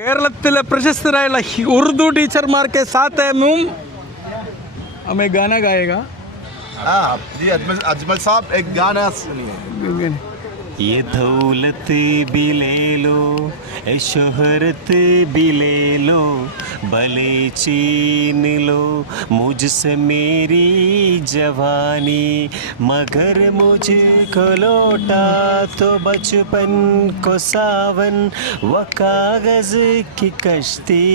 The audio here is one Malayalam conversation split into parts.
കേരളത്തിലെ പ്രശസ്തരായുള്ള ഉറുദു ടീച്ചർമാർ के साथ है हमें गाना गाएगा। जी अजमल साहब एक गाना सुनिए। ये दौलत भी ले लो, ए शोहरत भी ले लो, भले छीन लो मुझसे मेरी जवानी, मगर मुझको लौटा तो बचपन को सावन, व कागज़ की कश्ती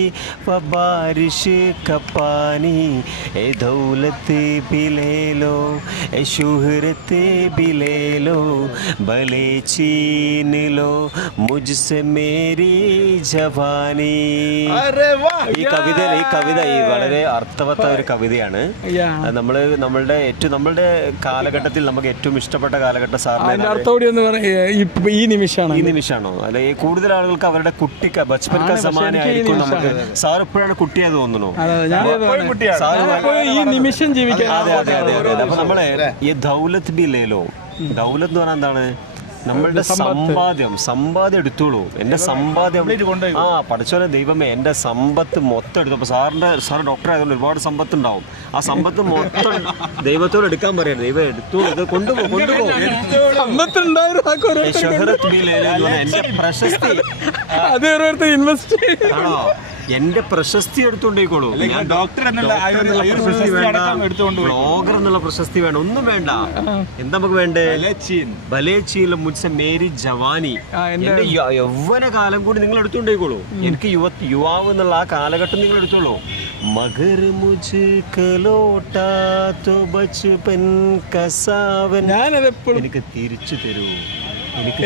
व बारिश का पानी। ए दौलत भी ले लो, ए शोहरत भी ले लो, भले छीन लो मुझसे मेरी ജവാനി. ഈ കവിത വളരെ അർത്ഥവത്തായ ഒരു കവിതയാണ്. നമ്മളുടെ കാലഘട്ടത്തിൽ നമുക്ക് ഏറ്റവും ഇഷ്ടപ്പെട്ട കാലഘട്ടം സാറിന് ഈ നിമിഷമാണോ അല്ലെ? കൂടുതൽ ആളുകൾക്ക് അവരുടെ ബച്പൻ കാ സമാനായിരിക്കും. നമുക്ക് സാർ ഇപ്പോഴാണ് കുട്ടിയാന്ന് തോന്നുന്നു. ഈ നിമിഷം ജീവിക്കാൻ. അതെ. അപ്പൊ നമ്മളെ ഈ ദൗലത്ത് ബി ലേലോ, ദൗലത്ത് എന്ന് പറഞ്ഞാൽ എന്താണ്? നമ്മളുടെ സമ്പാദ്യം എടുത്തോളൂ. എന്റെ സമ്പാദ്യം പഠിച്ചോലെ ദൈവമേ, എന്റെ സമ്പത്ത് മൊത്തം എടുത്തു. അപ്പൊ സാർ ഡോക്ടർ ആയതുകൊണ്ട് ഒരുപാട് സമ്പത്ത് ഉണ്ടാവും. ആ സമ്പത്ത് മൊത്തം ദൈവത്തോട് എടുക്കാൻ പറയരുത്. ദൈവം എടുത്തു, ഇത് കൊണ്ടുപോകും. എന്റെ പ്രശസ്തി ആണോ? എന്റെ പ്രശസ്തി എടുത്തോണ്ടേക്കോളൂ. ബ്ലോഗർ എന്നുള്ള പ്രശസ്തി വേണ്ട, ഒന്നും വേണ്ട. എന്താ നമുക്ക് വേണ്ടേ? ബലേച്ചീല മുझसे മേരി ജവാനി, എന്റെ യൗവന കാലം കൂടി നിങ്ങൾ എടുത്തോണ്ടേക്കോളൂ. എനിക്ക് യുവാവ് എന്നുള്ള ആ കാലഘട്ടം നിങ്ങൾ എടുത്തോളൂ. മഗർ മുझको लौटा तो बचपन का सावन, എനിക്ക് തിരിച്ചു തരൂ.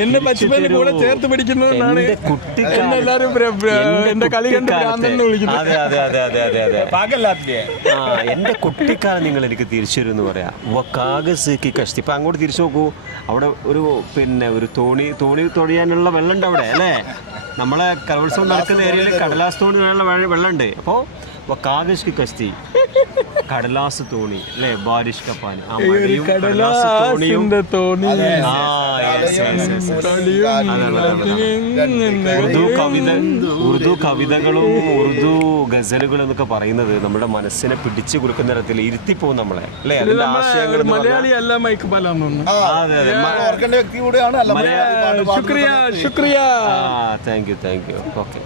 എന്റെ ബച്പനിൽ കൂടെ ചേർത്ത് പിടിക്കുന്നതാണ് എന്റെ കളി കണ്ട് എന്റെ കുട്ടിക്കാലം നിങ്ങൾ എനിക്ക് തിരിച്ചു തരും എന്ന് പറയാം. കാഗസ് കി കഷ്ടി. ഇപ്പൊ അങ്ങോട്ട് തിരിച്ചു നോക്കൂ, അവിടെ ഒരു തോണി തൊഴിയാനുള്ള വെള്ളമുണ്ട് അവിടെ, അല്ലേ? നമ്മളെ കലോത്സവം നടക്കുന്ന ഏരിയയിൽ കടലാസ് തോണി വെള്ളമുണ്ട്. അപ്പോ കാഗസ് കി കഷ്ടി, കടലാസ് തോണി, അല്ലേ? ബാരിഷ് കാ പാനി, ഉറുദു കവിതകളും ഉറുദു ഗസലുകളും എന്നൊക്കെ പറയുന്നത് നമ്മുടെ മനസ്സിനെ പിടിച്ചു കൊടുക്കുന്ന തരത്തിൽ ഇരുത്തിപ്പോകും നമ്മളെ, അല്ലേ? അതിന്റെ ആശയങ്ങൾ. മലയാളി അല്ല മൈക്ക് ബാലാന്ന്. Thank you. ഓക്കെ.